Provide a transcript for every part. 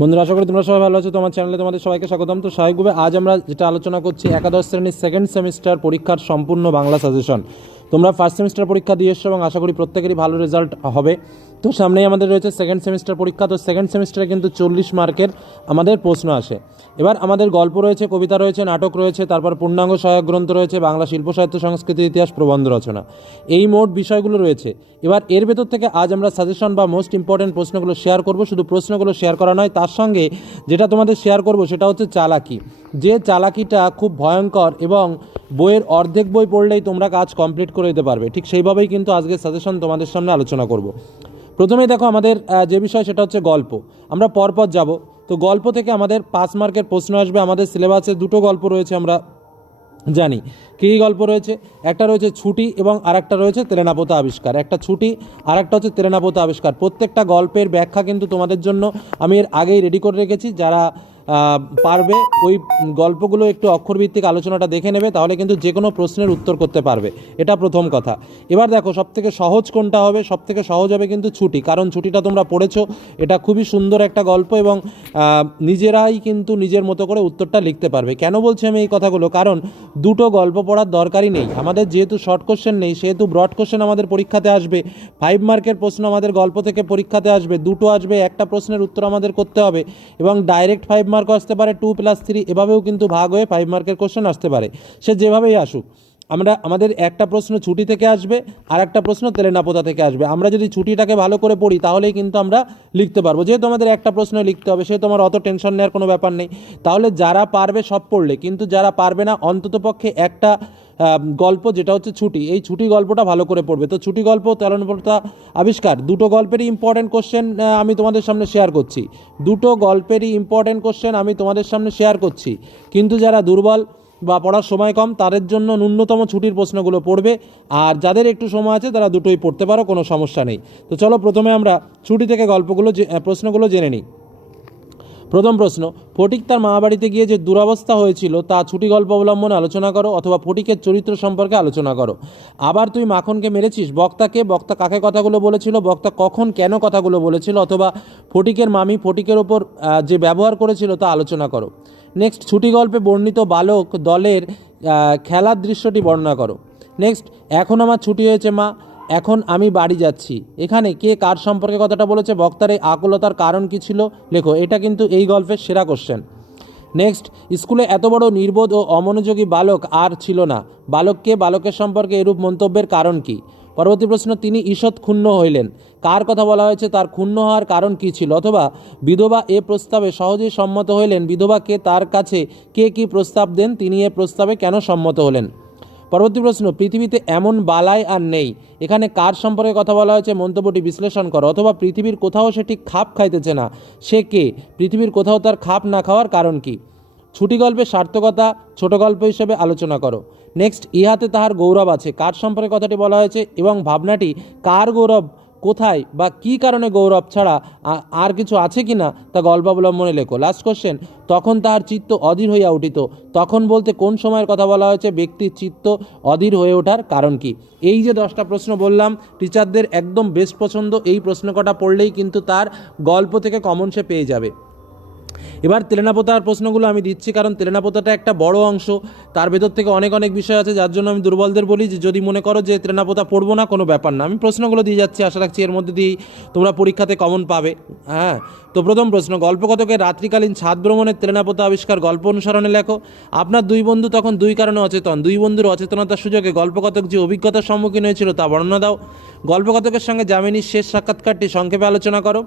বন্ধুরা, আশা করি তোমরা সবাই ভালো আছো। তোমার চ্যানেলে তোমাদের সবাইকে স্বাগতম। তো সাহেবগুবে আজ আমরা যেটা আলোচনা করছি, একাদশ শ্রেণির সেকেন্ড সেমিস্টার পরীক্ষার সম্পূর্ণ বাংলা সাজেশন তোমরা ফার্স্ট সেমিস্টার পরীক্ষা দিয়ে এসছো এবং আশা করি প্রত্যেকেরই ভালো রেজাল্ট হবে। তো সামনেই আমাদের রয়েছে সেকেন্ড সেমিস্টার পরীক্ষা, তো সেকেন্ড সেমিস্টারে কিন্তু চল্লিশ মার্কের আমাদের প্রশ্ন আসে। এবার আমাদের গল্প রয়েছে, কবিতা রয়েছে, নাটক রয়েছে, তারপর পূর্ণাঙ্গ সহায়ক গ্রন্থ রয়েছে, বাংলা শিল্প, সাহিত্য, সংস্কৃতি, ইতিহাস, প্রবন্ধ রচনা। এই মোট বিষয়গুলো রয়েছে। এবার এর ভেতর থেকে আজ আমরা সাজেশন বা মোস্ট ইম্পর্টেন্ট প্রশ্নগুলো শেয়ার করব। শুধু প্রশ্নগুলো শেয়ার করা নয়, তার সঙ্গে যেটা তোমাদের শেয়ার করব সেটা হচ্ছে চালাকি। যে চালাকিটা খুব ভয়ঙ্কর এবং বইয়ের অর্ধেক বই পড়লেই তোমরা কাজ কমপ্লিট করে দিতে পারবে। ঠিক সেইভাবেই কিন্তু আজকের সাজেশন তোমাদের সামনে আলোচনা করব। প্রথমেই দেখো আমাদের যে বিষয় সেটা হচ্ছে গল্প। আমরা পরপর যাব। তো গল্প থেকে আমাদের পাঁচ মার্কের প্রশ্ন আসবে। আমাদের সিলেবাসে দুটো গল্প রয়েছে আমরা জানি। কী কী গল্প রয়েছে? একটা রয়েছে ছুটি এবং আরেকটা রয়েছে তেলেনাপোতা আবিষ্কার। একটা ছুটি আর একটা হচ্ছে তেলেনাপোতা আবিষ্কার। প্রত্যেকটা গল্পের ব্যাখ্যা কিন্তু তোমাদের জন্য আমি এর আগেই রেডি করে রেখেছি। যারা পারবে, ওই গল্পগুলো একটু অক্ষরভিত্তিক আলোচনাটা দেখে নেবে, তাহলে কিন্তু যে কোনো প্রশ্নের উত্তর করতে পারবে। এটা প্রথম কথা। এবার দেখো, সবথেকে সহজ কোনটা হবে, সবথেকে সহজ হবে কিন্তু ছুটি। কারণ ছুটিটা তোমরা পড়েছো, এটা খুবই সুন্দর একটা গল্প এবং নিজেরাই কিন্তু নিজের মতো করে উত্তরটা লিখতে পারবে। কেন বলছি আমি এই কথাগুলো? কারণ দুটো গল্প পড়ার দরকারই নেই। আমাদের যেহেতু শর্ট কোশ্চেন নেই, সেহেতু ব্রড কোশ্চেন আমাদের পরীক্ষাতে আসবে ফাইভ মার্কের প্রশ্ন আমাদের গল্প থেকে পরীক্ষাতে আসবে, দুটো আসবে, একটা প্রশ্নের উত্তর আমাদের করতে হবে এবং ডাইরেক্ট ফাইভ মার্ক আসতে পারে টু প্লাস থ্রি এভাবেও কিন্তু ভাগ হয়ে ফাইভ মার্কের কোশ্চেন আসতে পারে। সে যেভাবেই আসুক, আমরা, আমাদের একটা প্রশ্ন ছুটি থেকে আসবে, আর একটা প্রশ্ন তেলেনাপোতা থেকে আসবে। আমরা যদি ছুটিটাকে ভালো করে পড়ি, তাহলেই কিন্তু আমরা লিখতে পারব। যেহেতু আমাদের একটা প্রশ্ন লিখতে হবে, সেহেতু আমার অত টেনশন নেওয়ার কোনো ব্যাপার নেই। তাহলে যারা পারবে সব পড়লে, কিন্তু যারা পারবে না, অন্ততপক্ষে একটা গল্প যেটা হচ্ছে ছুটি, এই ছুটি গল্পটা ভালো করে পড়বে। তো ছুটি গল্প তেলেনাপোতা আবিষ্কার, দুটো গল্পেরই ইম্পর্টেন্ট কোশ্চেন আমি তোমাদের সামনে শেয়ার করছি। দুটো গল্পেরই ইম্পর্টেন্ট কোশ্চেন আমি তোমাদের সামনে শেয়ার করছি। কিন্তু যারা দুর্বল বা পড়ার সময় কম, তাদের জন্য ন্যূনতম ছুটির প্রশ্নগুলো পড়বে। আর যাদের একটু সময় আছে, তারা দুটোই পড়তে পারো, কোনো সমস্যা নেই। তো চলো প্রথমে আমরা ছুটি থেকে গল্পগুলো প্রশ্নগুলো জেনে নিই। প্রথম প্রশ্ন, ফটিক তার মামাবাড়িতে গিয়ে যে দুরবস্থা হয়েছিল তা ছুটি গল্প অবলম্বনে আলোচনা করো অথবা ফটিকের চরিত্র সম্পর্কে আলোচনা করো। আবার তুই মাখনকে মেরেছিস? বক্তাকে বক্তা কাকে কথাগুলো বলেছিল? বক্তা কখন কেন কথাগুলো বলেছিল? অথবা ফটিকের মামি ফটিকের ওপর যে ব্যবহার করেছিল তা আলোচনা করো। নেক্সট, ছুটি গল্পে বর্ণিত বালক দলের খেলার দৃশ্যটি বর্ণনা করো। নেক্সট, এখন আমার ছুটি হয়েছে মা। এখন আমি বাড়ি যাচ্ছি। এখানে কে কার সম্পর্কে কথাটা বলেছে, বক্তার এই আকুলতার কারণ কি ছিল? লেখো, এটা কিন্তু এই গল্পের সেরা কোশ্চেন নেক্সট স্কুলে এত বড় নির্বোধ ও অমনোযোগী বালক আর ছিল না। বালককে বালকের সম্পর্কে এরূপ মন্তব্যের কারণ কি? পরবর্তী প্রশ্ন, তিনি ঈষৎ ক্ষুণ্ণ হইলেন। কার কথা বলা হয়েছে? তার ক্ষুণ্ণ হওয়ার কারণ কি ছিল? অথবা বিধবা এ প্রস্তাবে সহজেই সম্মত হইলেন? বিধবাকে তার কাছে কে কি প্রস্তাব দেন? তিনি এ প্রস্তাবে কেন সম্মত হলেন? পরবর্তী প্রশ্ন, পৃথিবীতে এমন বালাই আর নেই। এখানে কার সম্পর্কে কথা বলা হয়েছে মন্তব্যটি বিশ্লেষণ করো, অথবা পৃথিবীর কোথাও সে ঠিক খাপ খাইতেছে না, সে কে? পৃথিবীর কোথাও তার খাপ না খাওয়ার কারণ কি? ছুটি গল্পের সার্থকতা, ছোট গল্প হিসেবে আলোচনা করো। নেক্সট, ইহাতে তাহার গৌরব আছে। কার সম্পর্কে কথাটি বলা হয়েছে এবং ভাবনাটি কার গৌরব? কোথায় বা কি কারণে গৌরব ছাড়া আর কিছু আছে কি না, তা গল্প অবলম্বনে লেখো। লাস্ট কোশ্চেন তখন তাহার চিত্ত অধীর হইয়া উঠিত। তখন বলতে কোন সময়ের কথা বলা হয়েছে? ব্যক্তির চিত্ত অধীর হয়ে ওঠার কারণ কি? এই যে দশটা প্রশ্ন বললাম টিচারদের একদম বেশ পছন্দ, এই প্রশ্ন কটা পড়লেই কিন্তু তার গল্প থেকে কমন সে পেয়ে যাবে। এবার তেলেনাপোতার প্রশ্নগুলো আমি দিচ্ছি, কারণ তেলেনাপোতাটা একটা বড় অংশ। তার ভেতর থেকে অনেক অনেক বিষয় আছে, যার জন্য আমি দুর্বলদের বলি যে, যদি মনে করো যে, তেলেনাপোতা পড়ব না, কোনো ব্যাপার না। আমি প্রশ্নগুলো দিয়ে যাচ্ছি, আশা রাখছি এর মধ্যে দিয়েই তোমরা পরীক্ষাতে কমন পাবে। হ্যাঁ তো প্রথম প্রশ্ন গল্পকথকের রাত্রিকালীন ছাদ ভ্রমণের তেলেনাপোতা আবিষ্কার গল্প অনুসরণে লেখো। আপনার দুই বন্ধু তখন দুই কারণে অচেতন। দুই বন্ধুর অচেতনতার সুযোগে গল্পকথক যে অভিজ্ঞতার সম্মুখীন হয়েছিল তা বর্ণনা দাও। গল্পকথকের সঙ্গে যামিনীর শেষ সাক্ষাৎকারটি সংক্ষেপে আলোচনা করো।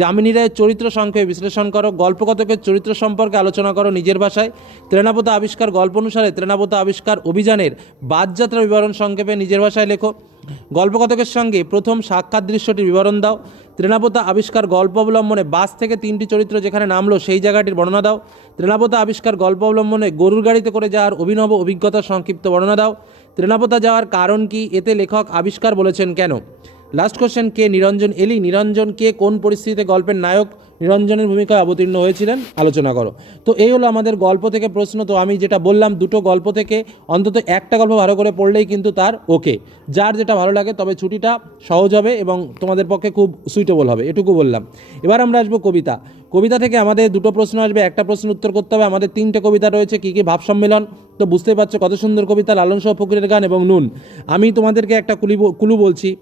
যামিনী রায়ের চরিত্র সংক্ষেপে বিশ্লেষণ করো। গল্পকথকের চরিত্র সম্পর্কে আলোচনা করো নিজের ভাষায়। ত্রেনাপোতা আবিষ্কার গল্প অনুসারে ত্রেনাপোতা আবিষ্কার অভিযানের বাদযাত্রা বিবরণ সংক্ষেপে নিজের ভাষায় লেখো। গল্পকথকের সঙ্গে প্রথম সাক্ষাৎ দৃশ্যটির বিবরণ দাও। ত্রেনাপোতা আবিষ্কার গল্প অবলম্বনে বাস থেকে তিনটি চরিত্র যেখানে নামলো সেই জায়গাটির বর্ণনা দাও। ত্রেনাপোতা আবিষ্কার গল্প অবলম্বনে গরুর গাড়িতে করে যাওয়ার অভিনব অভিজ্ঞতার সংক্ষিপ্ত বর্ণনা দাও। ত্রেনাপোতা যাওয়ার কারণ কি? এতে লেখক আবিষ্কার বলেছেন কেন? লাস্ট কোশ্চেন কে নিরঞ্জন এলি? নিরঞ্জন কে? কোন পরিস্থিতিতে গল্পের নায়ক নিরঞ্জনের ভূমিকায় অবতীর্ণ হয়েছিলেন? আলোচনা করো। তো এই হলো আমাদের গল্প থেকে প্রশ্ন। তো আমি যেটা বললাম, দুটো গল্প থেকে অন্তত একটা গল্প ভালো করে পড়লেই কিন্তু তার ওকে। যার যেটা ভালো লাগে, তবে ছুটিটা সহজ হবে এবং তোমাদের পক্ষে খুব সুইটেবল হবে। এটুকু বললাম। এবার আমরা আসব কবিতা। কবিতা থেকে আমাদের দুটো প্রশ্ন আসবে। একটা প্রশ্ন উত্তর করতে হবে। আমাদের তিনটে কবিতা রয়েছে। কী কী ভাব সম্মেলন? তো বুঝতেই পারছ কত সুন্দর কবিতা। লালন সহ, ফকিরের গান এবং নুন। আমি তোমাদেরকে একটা কুলি কুলু বলছি।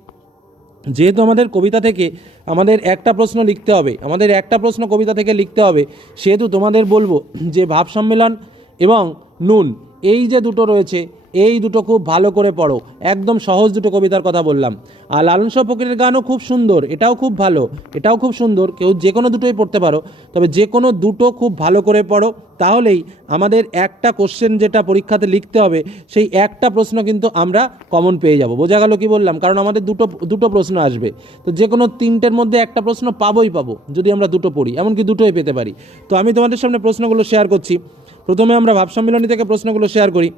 যেহেতু আমাদের কবিতা থেকে আমাদের একটা প্রশ্ন লিখতে হবে, আমাদের একটা প্রশ্ন কবিতা থেকে লিখতে হবে, সেহেতু তোমাদের বলব যে ভাব সম্মেলন এবং নুন, এই যে দুটো রয়েছে এই দুটো খুব ভালো করে পড়ো। একদম সহজ দুটো কবিতার কথা বললাম। আর লালন শাহ ফকিরের গানও খুব সুন্দর, এটাও খুব ভালো, এটাও খুব সুন্দর, কেউ যে কোনো দুটোই পড়তে পারো, তবে যে কোনো দুটো খুব ভালো করে পড়ো। তাহলেই আমাদের একটা কোশ্চেন যেটা পরীক্ষাতে লিখতে হবে, সেই একটা প্রশ্ন কিন্তু আমরা কমন পেয়ে যাব। বোঝা গেল কি বললাম? কারণ আমাদের দুটো দুটো প্রশ্ন আসবে। তো যে কোনো তিনটের মধ্যে একটা প্রশ্ন পাবোই পাবো, যদি আমরা দুটো পড়ি, এমনকি দুটোই পেতে পারি। তো আমি তোমাদের সামনে প্রশ্নগুলো শেয়ার করছি। প্রথমে আমরা ভাব সম্মিলনী থেকে প্রশ্নগুলো শেয়ার করি।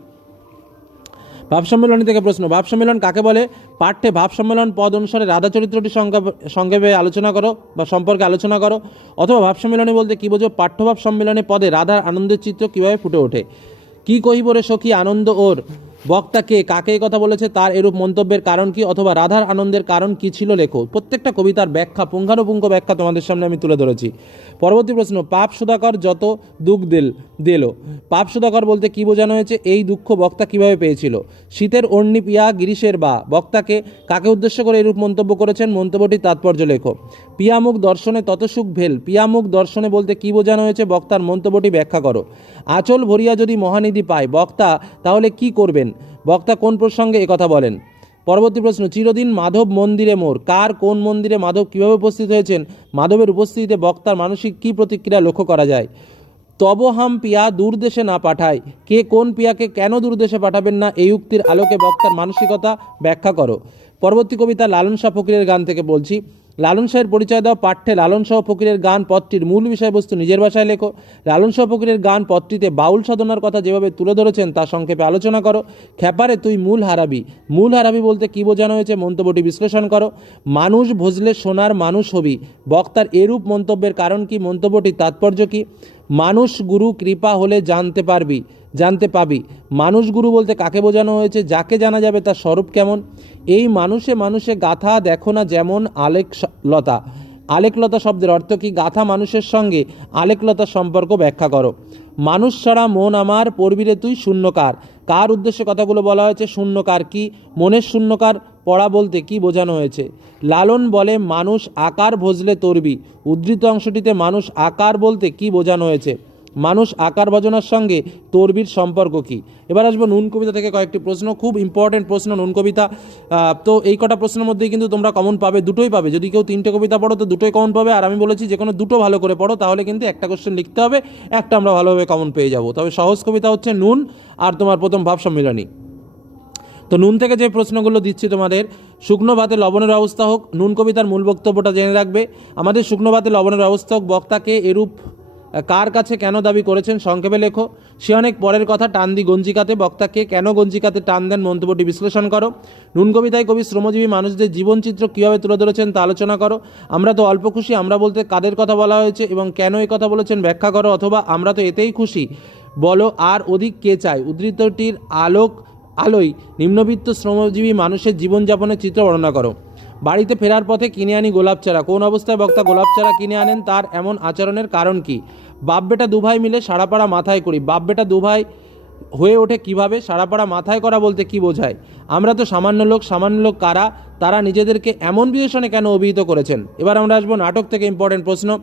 ভাব সম্মেলনী থেকে প্রশ্ন, ভাব সম্মেলন কাকে বলে? পাঠ্যে ভাব সম্মেলন পদ অনুসারে রাধা চরিত্রটি সংক্ষেপে আলোচনা করো বা সম্পর্কে আলোচনা করো। অথবা ভাব সম্মেলনী বলতে কী বোঝো? পাঠ্যভাব সম্মেলনে পদে রাধার আনন্দের চিত্র কীভাবে ফুটে ওঠে? কী কহিব কহিবরে সখী, আনন্দ ওর? বক্তা কে কাকে কথা বলেছে, তার এরূপ মন্তব্যের কারণ কি অথবা রাধার আনন্দের কারণ কি ছিল লেখো। প্রত্যেকটা কবিতার ব্যাখ্যা, পুঙ্খানুপুঙ্খ ব্যাখ্যা তোমাদের সামনে আমি তুলে ধরেছি। পরবর্তী প্রশ্ন, পাপ সুধাকর যত দুঃখ দিল দিল। পাপ সুধাকর বলতে কি বোঝানো হয়েছে? এই দুঃখ বক্তা কীভাবে পেয়েছিল? শীতের অর্ণি পিয়া গিরিশের বা। বক্তাকে কাকে উদ্দেশ্য করে এরূপ মন্তব্য করেছেন? মন্তব্যটির তাৎপর্য লেখো। পিয়ামুখ দর্শনে তত সুখ ভেল। পিয়ামুখ দর্শনে বলতে কি বোঝানো হয়েছে? বক্তার মন্তব্যটি ব্যাখ্যা করো। আচল ভরিয়া যদি মহানিধি পায়, বক্তা তাহলে কি করবেন? বক্তা কোন প্রসঙ্গে কথা বলেন? পরবর্তী প্রশ্ন, চিরদিন মাধব মন্দিরে মোর। কার কোন মন্দিরে মাধব কীভাবে উপস্থিত হয়েছেন? মাধবের উপস্থিতিতে বক্তার মানসিক কী প্রতিক্রিয়া লক্ষ্য করা যায়? তব হাম পিয়া দূরদেশে না পাঠায় কে কোন পিয়াকে কেন দূরদেশে পাঠাবেন না? এই উক্তির আলোকে বক্তার মানসিকতা ব্যাখ্যা করো। পরবর্তী কবিতা লালন শাহ ফকিরের গান থেকে বলছি। লালন শাহের পরিচয় দেওয়া পাঠ্যে লালন শাহ ফকিরের গান পথটির মূল বিষয়বস্তু নিজের ভাষায় লেখো। লালন শাহ ফকিরের গান পথটিতে বাউল সাধনার কথা যেভাবে তুলে ধরেছেন, তা সংক্ষেপে আলোচনা করো। খ্যাপারে তুই মূল হারাবি। মূল হারাবি বলতে কী বোঝানো হয়েছে মন্তব্যটি বিশ্লেষণ করো। মানুষ ভজলে সোনার মানুষ হবি। বক্তার এরূপ মন্তব্যের কারণ কি? মন্তব্যটির তাৎপর্য কি? মানুষ গুরু কৃপা হলে জানতে পারবি, জানতে পাবি। মানুষ গুরু বলতে কাকে বোঝানো হয়েছে, যাকে জানা যাবে, তার স্বরূপ কেমন? এই মানুষে মানুষে গাথা দেখো না যেমন আলেক লতা আলেকলতা শব্দের অর্থ কি? গাথা মানুষের সঙ্গে আলেকলতার সম্পর্ক ব্যাখ্যা করো। মানুষ ছাড়া মন আমার পড়বিরে তুই শূন্যকার। কার উদ্দেশ্যে কথাগুলো বলা হয়েছে, শূন্যকার কি? মনের শূন্যকার পড়া বলতে কি বোঝানো হয়েছে? লালন বলে, মানুষ আকার ভজলে তরবি। উদ্ধৃত অংশটিতে মানুষ আকার বলতে কি বোঝানো হয়েছে? মানুষ আকার ভজনার সঙ্গে তরবির সম্পর্ক কি? এবার আসব নুন কবিতা থেকে কয়েকটি প্রশ্ন, খুব ইম্পর্টেন্ট প্রশ্ন নুন কবিতা। তো এই কটা প্রশ্নের মধ্যেই কিন্তু তোমরা কমন পাবে, দুটোই পাবে। যদি কেউ তিনটে কবিতা পড়ো, তো দুটোই কমন পাবে। আর আমি বলেছি যে কোনো দুটো ভালো করে পড়ো, তাহলে কিন্তু একটা কোশ্চেন লিখতে হবে, একটা আমরা ভালোভাবে কমন পেয়ে যাব। তবে সহজ কবিতা হচ্ছে নুন আর তোমার প্রথম ভাব সম্মিলনী। তো নুন থেকে যে প্রশ্নগুলো দিচ্ছি তোমাদের, শুকনো ভাতে লবণের অবস্থা হোক, নুন কবিতার মূল বক্তব্যটা জেনে রাখবে। আমাদের শুকনো ভাতে লবণের অবস্থা হোক, বক্তাকে এরূপ কার কাছে কেন দাবি করেছেন সংক্ষেপে লেখো। সে অনেক পরের কথা, টান দি গঞ্জিকাতে, বক্তাকে কেন গঞ্জিকাতে টান দেন মন্তব্যটি বিশ্লেষণ করো। নুন কবিতায় কবি শ্রমজীবী মানুষদের জীবনচিত্র কীভাবে তুলে ধরেছেন তা আলোচনা করো। আমরা তো অল্প খুশি, আমরা বলতে কাদের কথা বলা হয়েছে এবং কেন এই কথা বলেছেন ব্যাখ্যা করো, অথবা আমরা তো এতেই খুশি। বলো, আর অধিক কে চায়? উদ্ধৃতটির আলোক, আলোয় নিম্নবিত্ত শ্রমজীবী মানুষের জীবনযাপনের চিত্র বর্ণনা করো। বাড়িতে ফেরার পথে কিনে আনি গোলাপ চারা। কোন অবস্থায় বক্তা গোলাপ চারা কিনে আনেন? তার এমন আচরণের কারণ কি? বাপ বেটা দুভাই মিলে সারাপাড়া মাথায় করি। বাপ বেটা দুভাই হয়ে ওঠে কীভাবে? সারাপাড়া মাথায় করা বলতে কি বোঝায়? আমরা তো সামান্য লোক সামান্য লোক কারা? তারা নিজেদেরকে এমন বিশেষণে কেন অভিহিত করেছেন? এবার আমরা আসব নাটক থেকে ইম্পর্টেন্ট প্রশ্ন।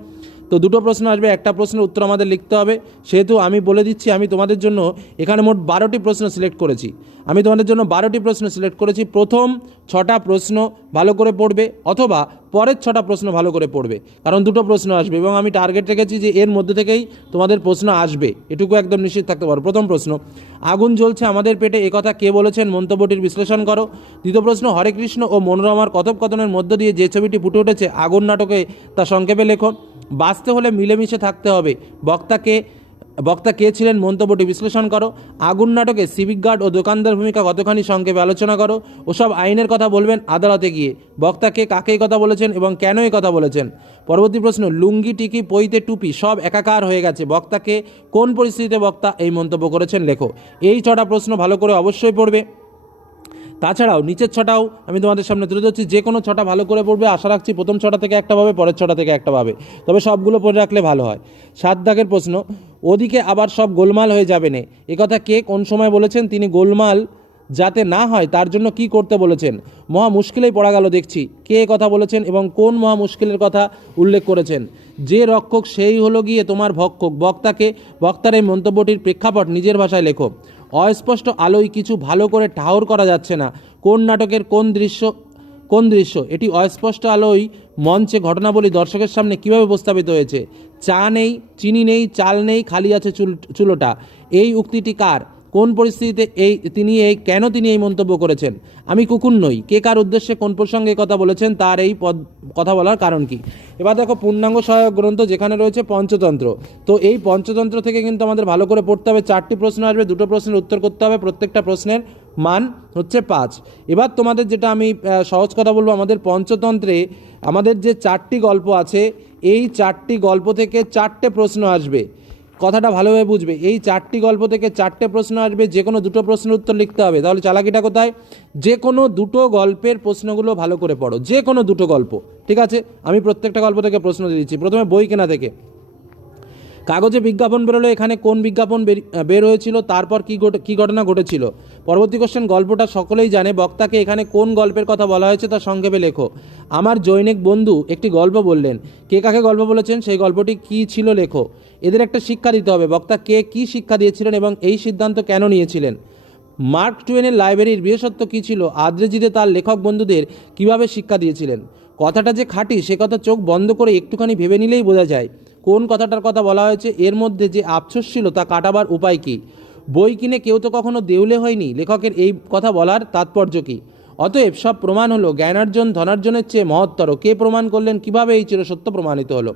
তো দুটো প্রশ্ন আসবে, একটা প্রশ্নের উত্তর আমাদের লিখতে হবে। সেহেতু আমি বলে দিচ্ছি, আমি তোমাদের জন্য এখানে মোট বারোটি প্রশ্ন সিলেক্ট করেছি। আমি তোমাদের জন্য বারোটি প্রশ্ন সিলেক্ট করেছি। প্রথম ছটা প্রশ্ন ভালো করে পড়বে, অথবা পরের ছটা প্রশ্ন ভালো করে পড়বে, কারণ দুটো প্রশ্ন আসবে এবং আমি টার্গেট রেখেছি যে এর মধ্যে থেকেই তোমাদের প্রশ্ন আসবে, এটুকু একদম নিশ্চিত থাকতে পারো। প্রথম প্রশ্ন, আগুন জ্বলছে আমাদের পেটে একথা কে বলেছেন মন্তব্যটির বিশ্লেষণ করো। দ্বিতীয় প্রশ্ন, হরে কৃষ্ণ ও মনোরমার কথোপকথনের মধ্য দিয়ে যে ছবিটি ফুটে উঠেছে, আগুন নাটকে তা সংক্ষেপে লেখো। বাঁচতে হলে মিলেমিশে থাকতে হবে। বক্তাকে বক্তা কে ছিলেন মন্তব্যটি বিশ্লেষণ করো। আগুন নাটকে সিভিক গার্ড ও দোকানদার ভূমিকা কতখানি সংক্ষেপে আলোচনা করো। ওসব আইনের কথা বলবেন আদালতে গিয়ে। বক্তাকে কাকে এই কথা বলেছেন এবং কেন এই কথা বলেছেন? পরবর্তী প্রশ্ন, লুঙ্গি, টিকি পইতে টুপি সব একাকার হয়ে গেছে। বক্তাকে কোন পরিস্থিতিতে বক্তা এই মন্তব্য করেছেন লেখো। এই ছটা প্রশ্ন ভালো করে অবশ্যই পড়বে। তাছাড়াও নিচের ছটাও আমি তোমাদের সামনে তুলে ধরছি। যে কোনো ছটা ভালো করে পড়বে। আশা রাখছি প্রথম ছটা থেকে একটা পাবে, পরের ছটা থেকে একটা পাবে। তবে সবগুলো পড়ে রাখলে ভালো হয়। সাত দাগের প্রশ্ন ওদিকে আবার সব গোলমাল হয়ে যাবে না। একথা কে কোন সময় বলেছেন? তিনি গোলমাল যাতে না হয়, তার জন্য কি করতে বলেছেন? মহা মুশকিলেই পড়া গেল দেখছি। কে কথা বলেছেন এবং কোন মহা মুশকিলের কথা উল্লেখ করেছেন? যে রক্ষক, সেই হলো গিয়ে তোমার ভক্ষক। বক্তাকে, বক্তার এই মন্তব্যটির প্রেক্ষাপট নিজের ভাষায় লেখো। অস্পষ্ট আলোয় কিছু ভালো করে ঠাহর করা যাচ্ছে না। কোন নাটকের কোন দৃশ্য কোন দৃশ্য? এটি অস্পষ্ট আলোয় মঞ্চে ঘটনাবলী দর্শকের সামনে কীভাবে উপস্থাপিত হয়েছে? চা নেই, চিনি নেই, চাল নেই, খালি আছে চুল, চুলোটা। এই উক্তিটি কার? কোন পরিস্থিতিতে এই, তিনি এই, কেন তিনি এই মন্তব্য করেছেন? আমি কুকুর নই। কে কার উদ্দেশ্যে কোন প্রসঙ্গে কথা বলেছেন তার এই পদ, কথা বলার কারণ কি? এবার দেখো পূর্ণাঙ্গ সহায়ক গ্রন্থ যেখানে রয়েছে পঞ্চতন্ত্র। তো এই পঞ্চতন্ত্র থেকে কিন্তু আমাদের ভালো করে পড়তে হবে। চারটি প্রশ্ন আসবে, দুটো প্রশ্নের উত্তর করতে হবে, প্রত্যেকটা প্রশ্নের মান হচ্ছে পাঁচ। এবার তোমাদের যেটা আমি সহজ কথা বলব, আমাদের পঞ্চতন্ত্রে আমাদের যে চারটি গল্প আছে, এই চারটি গল্প থেকে চারটে প্রশ্ন আসবে। কথাটা ভালোভাবে বুঝবে। এই চারটি গল্প থেকে চারটে প্রশ্ন আসবে যে কোনো দুটো প্রশ্নের উত্তর লিখতে হবে। তাহলে চালাকিটা কোথায়? যে কোনো দুটো গল্পের প্রশ্নগুলো ভালো করে পড়ো। যে কোনো দুটো গল্প, ঠিক আছে? আমি প্রত্যেকটা গল্প থেকে প্রশ্ন দিচ্ছি। প্রথমে বই কেনা থেকে। কাগজে বিজ্ঞাপন বেরোলো এখানে কোন বিজ্ঞাপন বের- হয়েছিল, তারপর কী কী ঘটনা ঘটেছিল? পরবর্তী কোশ্চেন গল্পটা সকলেই জানে। বক্তাকে এখানে কোন গল্পের কথা বলা হয়েছে তা সংক্ষেপে লেখো। আমার জৈনিক বন্ধু একটি গল্প বললেন। কে কাকে গল্প বলেছেন? সেই গল্পটি কী ছিল লেখো। এদের একটা শিক্ষা দিতে হবে। বক্তা কে কী শিক্ষা দিয়েছিলেন এবং এই সিদ্ধান্ত কেন নিয়েছিলেন? মার্ক টুয়েনের লাইব্রেরির বিশেষত্ব কী ছিল? আদ্রেজিতে তার লেখক বন্ধুদের কীভাবে শিক্ষা দিয়েছিলেন? কথাটা যে খাঁটি, সে কথা চোখ বন্ধ করে একটুখানি ভেবে নিলেই বোঝা যায়। কোন কথাটার কথা বলা হয়েছে? এর মধ্যে যে আফসোস ছিল তা কাটাবার উপায় কী? বই কিনে কেউ তো কখনো দেউলে হয়নি। লেখকের এই কথা বলার তাৎপর্য কী? অতএব সব প্রমাণ হলো, জ্ঞানার্জন ধনার্জনের চেয়ে মহত্তর। কে প্রমাণ করলেন? কীভাবে এই চিরসত্য প্রমাণিত হলো?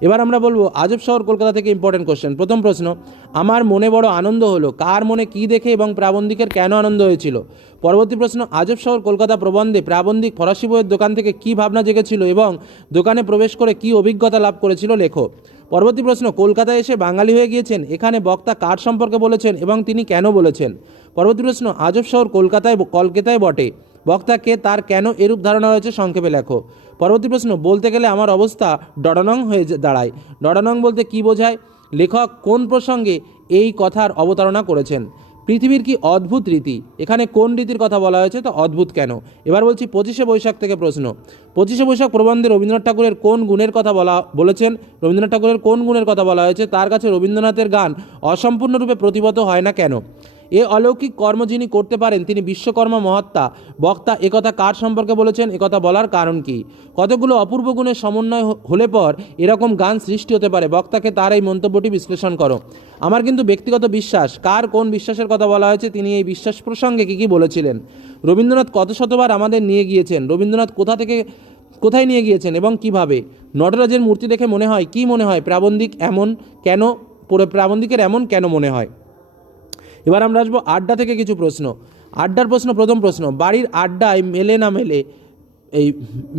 এবার আমরা বলব, আজব শহর কলকাতা থেকে ইম্পর্টেন্ট কোশ্চেন প্রথম প্রশ্ন, আমার মনে বড় আনন্দ হলো, কার মনে কি দেখে এবং প্রাবন্ধিকের কেন আনন্দ হয়েছিল? পরবর্তী প্রশ্ন, আজব শহর কলকাতা প্রবন্ধে প্রাবন্ধিক ফরাসি বইয়ের দোকান থেকে কি ভাবনা জেগেছিল এবং দোকানে প্রবেশ করে কি অভিজ্ঞতা লাভ করেছিল? লেখো। পরবর্তী প্রশ্ন, কলকাতায় এসে বাঙালি হয়ে গিয়েছেন, এখানে বক্তা কার সম্পর্কে বলেছেন এবং তিনি কেন বলেছেন? পরবর্তী প্রশ্ন, আজব শহর কলকাতায় কলকাতায় বটে বক্তাকে তার কেন এরূপ ধারণা হয়েছে সংক্ষেপে লেখো। পরবর্তী প্রশ্ন, বলতে গেলে আমার অবস্থা ডডানং হয়ে দাঁড়ায়, ডডানং বলতে কি বোঝায়? লেখক কোন প্রসঙ্গে এই কথার অবতারণা করেছেন? পৃথিবীর কি অদ্ভুত রীতি? এখানে কোন রীতির কথা বলা হয়েছে? তো অদ্ভুত কেন? এবার বলছি পঁচিশে বৈশাখ থেকে প্রশ্ন। পঁচিশে বৈশাখ প্রবন্ধে রবীন্দ্রনাথ ঠাকুরের কোন গুণের কথা বলা বলেছেন? রবীন্দ্রনাথ ঠাকুরের কোন গুণের কথা বলা হয়েছে? তার কাছে রবীন্দ্রনাথের গান অসম্পূর্ণরূপে প্রতিবত হয় না কেন? এ অলৌকিক কর্ম যিনি করতে পারেন, তিনি বিশ্বকর্মা মহাত্মা। বক্তা একথা কার সম্পর্কে বলেছেন? একথা বলার কারণ কি? কতগুলো অপূর্ব গুণের সমন্বয় হলে পর এরকম গান সৃষ্টি হতে পারে? বক্তাকে তার এই মন্তব্যটি বিশ্লেষণ করো। আমার কিন্তু ব্যক্তিগত বিশ্বাস, কার কোন বিশ্বাসের কথা বলা হয়েছে তিনি এই বিশ্বাস প্রসঙ্গে কী কী বলেছিলেন? রবীন্দ্রনাথ কত শতবার আমাদের নিয়ে গিয়েছেন? রবীন্দ্রনাথ কোথা থেকে কোথায় নিয়ে গিয়েছেন এবং কীভাবে? নটরাজের মূর্তি দেখে মনে হয়, কি মনে হয়? প্রাবন্ধিক এমন কেন পুরো প্রাবন্ধিকের এমন কেন মনে হয়? এবার আমরা আসব আড্ডা থেকে কিছু প্রশ্ন। আড্ডার প্রশ্ন, প্রথম প্রশ্ন, বাড়ির আড্ডায় মেলে না মেলে, এই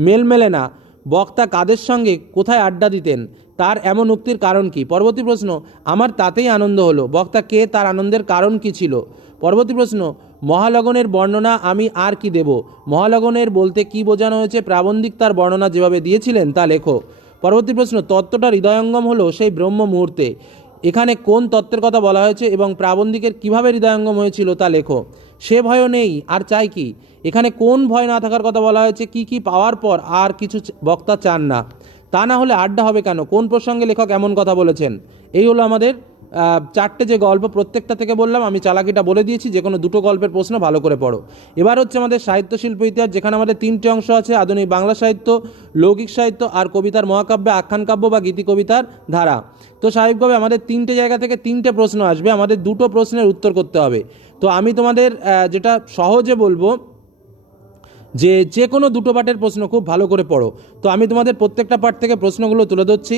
মেল মেলে না, বক্তা কাদের সঙ্গে কোথায় আড্ডা দিতেন, তার এমন উক্তির কারণ কি? পরবর্তী প্রশ্ন, আমার তাতেই আনন্দ হলো, বক্তা কে, তার আনন্দের কারণ কি ছিল? পরবর্তী প্রশ্ন, মহালগনের বর্ণনা আমি আর কি দেব? মহালগনের বলতে কি বোঝানো হয়েছে? প্রাবন্ধিক তার বর্ণনা যেভাবে দিয়েছিলেন তা লেখো। পরবর্তী প্রশ্ন, তত্ত্বটা হৃদয়ঙ্গম হলো সেই ব্রহ্ম মুহূর্তে এখানে কোন তত্ত্বের কথা বলা হয়েছে এবং প্রাবন্ধিকের কীভাবে হৃদয়ঙ্গম হয়েছিল তা লেখো। সে ভয়ও নেই, আর চাই কি? এখানে কোন ভয় না থাকার কথা বলা হয়েছে, কি কি পাওয়ার পর আর কিছু বক্তা চান না। তা না হলে আড্ডা হবে কেন? কোন প্রসঙ্গে লেখক এমন কথা বলেছেন? এই হলো আমাদের চারটে যে গল্প প্রত্যেকটা থেকে বললাম, আমি চালাকিটা বলে দিয়েছি, যে কোনো দুটো গল্পের প্রশ্ন ভালো করে পড়ো। এবার হচ্ছে আমাদের সাহিত্য শিল্প ইতিহাস, যেখানে আমাদের তিনটে অংশ আছে, আধুনিক বাংলা সাহিত্য, লৌকিক সাহিত্য আর কবিতার মহাকাব্যে, আখ্যান কাব্য বা গীতি কবিতার ধারা। তো স্বাভাবিকভাবে আমাদের তিনটে জায়গা থেকে তিনটে প্রশ্ন আসবে, আমাদের দুটো প্রশ্নের উত্তর করতে হবে। তো আমি তোমাদের যেটা সহজে বলব, যে যে কোনো দুটো পার্টের প্রশ্ন খুব ভালো করে পড়ো। তো আমি তোমাদের প্রত্যেকটা পার্ট থেকে প্রশ্নগুলো তুলে ধরছি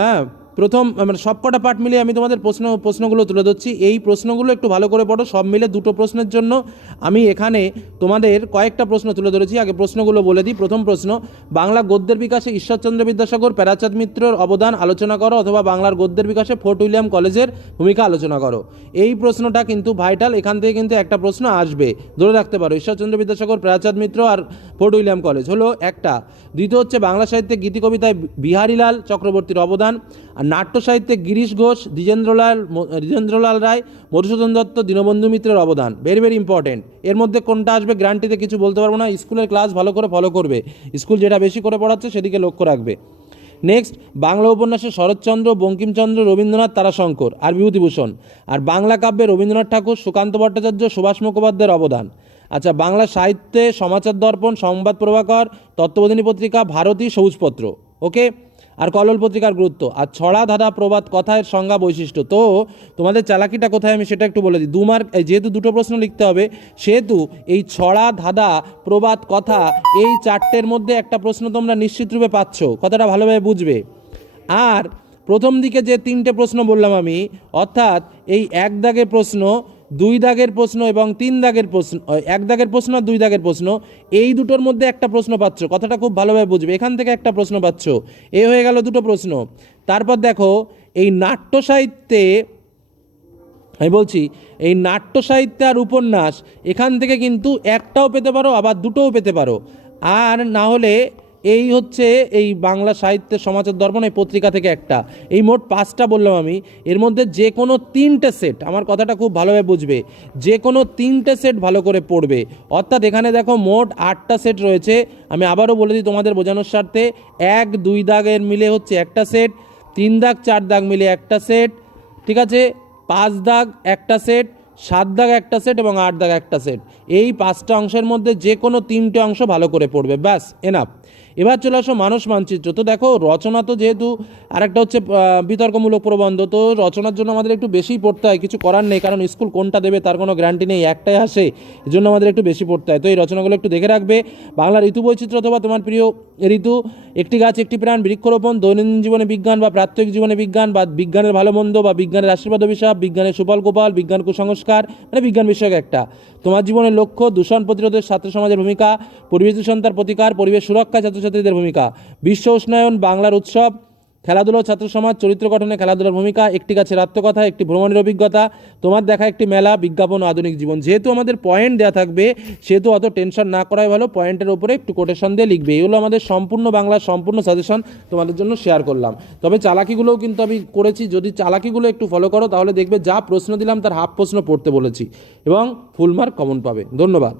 হ্যাঁ? প্রথম মানে সবকটা পার্ট মিলিয়ে আমি তোমাদের প্রশ্ন, প্রশ্নগুলো তুলে ধরছি। এই প্রশ্নগুলো একটু ভালো করে পড়ো, সব মিলে দুটো প্রশ্নের জন্য আমি এখানে তোমাদের কয়েকটা প্রশ্ন তুলে ধরেছি। আগে প্রশ্নগুলো বলে দিই। প্রথম প্রশ্ন, বাংলা গদ্যের বিকাশে ঈশ্বরচন্দ্র বিদ্যাসাগর, প্যারাচাঁদ মিত্রর অবদান আলোচনা করো অথবা বাংলার গদ্যের বিকাশে ফোর্ট উইলিয়াম কলেজের ভূমিকা আলোচনা করো। এই প্রশ্নটা কিন্তু ভাইটাল এখান থেকে কিন্তু একটা প্রশ্ন আসবে। ধরে রাখতে পারো, ঈশ্বরচন্দ্র বিদ্যাসাগর, প্যারাচাঁদ মিত্র আর ফোর্ট উইলিয়াম কলেজ। হলো একটা। দ্বিতীয় হচ্ছে বাংলা সাহিত্যে গীতি কবিতায় বিহারীলাল চক্রবর্তীর অবদান। আর নাট্য সাহিত্যে গিরিশ ঘোষ, দ্বিজেন্দ্রলাল দ্বিজেন্দ্রলাল রায়, মধুসূদন দত্ত, দীনবন্ধু মিত্রের অবদান। ভেরি ভেরি ইম্পর্টেন্ট এর মধ্যে কোনটা আসবে গ্রান্টিতে কিছু বলতে পারব না। স্কুলের ক্লাস ভালো করে ফলো করবে। স্কুল যেটা বেশি করে পড়াচ্ছে সেদিকে লক্ষ্য রাখবে। নেক্সট বাংলা উপন্যাসে শরৎচন্দ্র, বঙ্কিমচন্দ্র, রবীন্দ্রনাথ তারাশঙ্কর আর বিভূতিভূষণ। আর বাংলা কাব্যে রবীন্দ্রনাথ ঠাকুর, সুকান্ত ভট্টাচার্য, সুভাষ মুখোপাধ্যায়ের অবদান। আচ্ছা বাংলা সাহিত্যে সমাচার দর্পণ, সংবাদ প্রভাকর, তত্ত্ববোধিনী পত্রিকা, ভারতী সবুজপত্র। ওকে? আর কলল পত্রিকার গুরুত্ব। আর ছড়া ধাঁধা প্রবাদ কথায়ের সংজ্ঞা বৈশিষ্ট্য। তো, তোমাদের চালাকিটা কোথায় আমি সেটা একটু বলে দিই। দু মার্ক যেহেতু দুটো প্রশ্ন লিখতে হবে, সেহেতু এই ছড়া ধাঁধা প্রবাদ কথা এই চারটের মধ্যে একটা প্রশ্ন তোমরা নিশ্চিত রূপে পাচ্ছ। কথাটা ভালোভাবে বুঝবে। আর প্রথম দিকে যে তিনটে প্রশ্ন বললাম আমি, অর্থাৎ এই এক দাগের প্রশ্ন দুই দাগের প্রশ্ন এবং তিন দাগের প্রশ্ন এক দাগের প্রশ্ন আর দুই দাগের প্রশ্ন, এই দুটোর মধ্যে একটা প্রশ্ন পাচ্ছ, কথাটা খুব ভালোভাবে বুঝবে, এখান থেকে একটা প্রশ্ন পাচ্ছ, এ হয়ে গেল দুটো প্রশ্ন, তারপর দেখো, এই নাট্য সাহিত্যে, আমি বলছি, এই নাট্য সাহিত্য আর উপন্যাস, এখান থেকে কিন্তু একটাও পেতে পারো, আবার দুটোও পেতে পারো, আর না হলে এই হচ্ছে এই বাংলা সাহিত্যের সমাজের দর্পণ, এই পত্রিকা থেকে একটা। এই মোট পাঁচটা বললাম আমি। এর মধ্যে যে কোনো তিনটে সেট আমার কথাটা খুব ভালোভাবে বুঝবে যে কোনো তিনটে সেট ভালো করে পড়বে। অর্থাৎ এখানে দেখো মোট আটটা সেট রয়েছে। আমি আবারও বলে দিই তোমাদের বোঝানোর স্বার্থে, এক, দুই দাগের মিলে হচ্ছে একটা সেট তিন দাগ, চার দাগ মিলে একটা সেট ঠিক আছে? পাঁচ দাগ, একটা সেট সাত দাগ, একটা সেট এবং আট দাগ, একটা সেট এই পাঁচটা অংশের মধ্যে যে কোনো তিনটে অংশ ভালো করে পড়বে। ব্যাস এনাফ এবার চলে আসো মানুষ মানচিত্র। তো দেখো, রচনা তো যেহেতু আরেকটা হচ্ছে বিতর্কমূলক প্রবন্ধ, তো রচনার জন্য আমাদের একটু বেশিই পড়তে হয়, কিছু করার নেই, কারণ স্কুল কোনটা দেবে তার কোনো গ্যারান্টি নেই, একটাই আসে এর জন্য আমাদের একটু বেশি পড়তে হয়। তো এই রচনাগুলো একটু দেখে রাখবে। বাংলা ঋতু বৈচিত্র্য অথবা তোমার প্রিয় ঋতু, একটি গাছ, একটি প্রাণ, বৃক্ষরোপণ, দৈনন্দিন জীবনে বিজ্ঞান বা প্রাত্যহিক জীবনে বিজ্ঞান বা বিজ্ঞানের ভালো মন্দ বা বিজ্ঞানের আশীর্বাদ অভিশাপ, বিজ্ঞানের সুফল গোপাল, বিজ্ঞান কুসংস্কার মানে বিজ্ঞান বিষয়ক একটা। তোমার জীবনের লক্ষ্য, দূষণ প্রতিরোধের ছাত্র সমাজের ভূমিকা, পরিবেশ দূষণ তার প্রতিকার, পরিবেশ সুরক্ষায় ছাত্রছাত্রীদের ভূমিকা। বিশ্ব উষ্ণায়ন, বাংলার উৎসব, খেলাধুলো ছাত্র সমাজ চরিত্র গঠনে খেলাধুলার ভূমিকা, একটি গাছের আত্মকথা একটি ভ্রমণের অভিজ্ঞতা, তোমার দেখা একটি মেলা, বিজ্ঞাপন আধুনিক জীবন। যেহেতু আমাদের পয়েন্ট দেওয়া থাকবে, সেহেতু অত টেনশন না করাই ভালো পয়েন্টের উপরে একটু কোটেশন দিয়ে লিখবে। এগুলো আমাদের সম্পূর্ণ বাংলার সম্পূর্ণ সাজেশন তোমাদের জন্য শেয়ার করলাম। তবে চালাকিগুলোও কিন্তু আমি করেছি, যদি চালাকিগুলো একটু ফলো করো, তাহলে দেখবে যা প্রশ্ন দিলাম, তার হাফ প্রশ্ন পড়তে বলেছি। এবং ফুল মার্ক কমন পাবে। ধন্যবাদ।